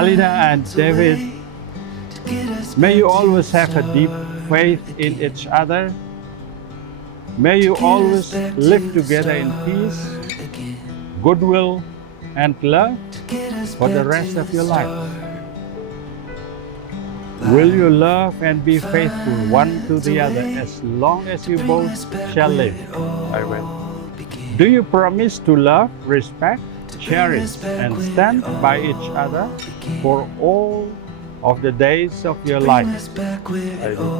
Alina and David, may you always have a deep faith in each other. May you always live together in peace, goodwill, and love for the rest of your life. Will you love and be faithful one to the other as long as you both shall live? Amen. Do you promise to love, respect, cherish, and stand by each other for all of the days of your life? I do.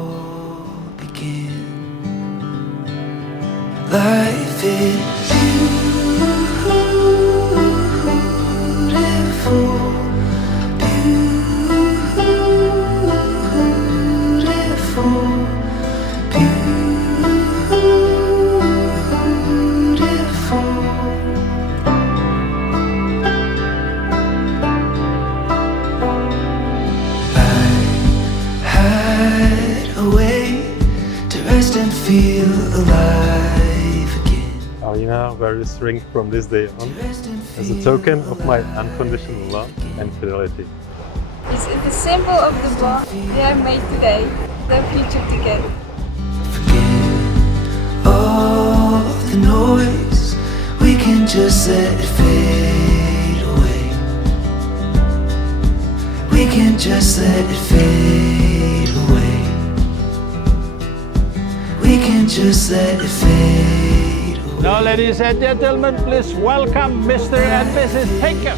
Life is beautiful, beautiful, beautiful. I had a way to rest and feel alive. Alina, wear this ring from this day on as a token of my unconditional love and fidelity. It's the symbol of the bond we have made today, the future together. Forget all the noise, we can just let it fade away. We can just let it fade away. We can just let it fade away. Now, ladies and gentlemen, please welcome Mr. and Mrs. Taker.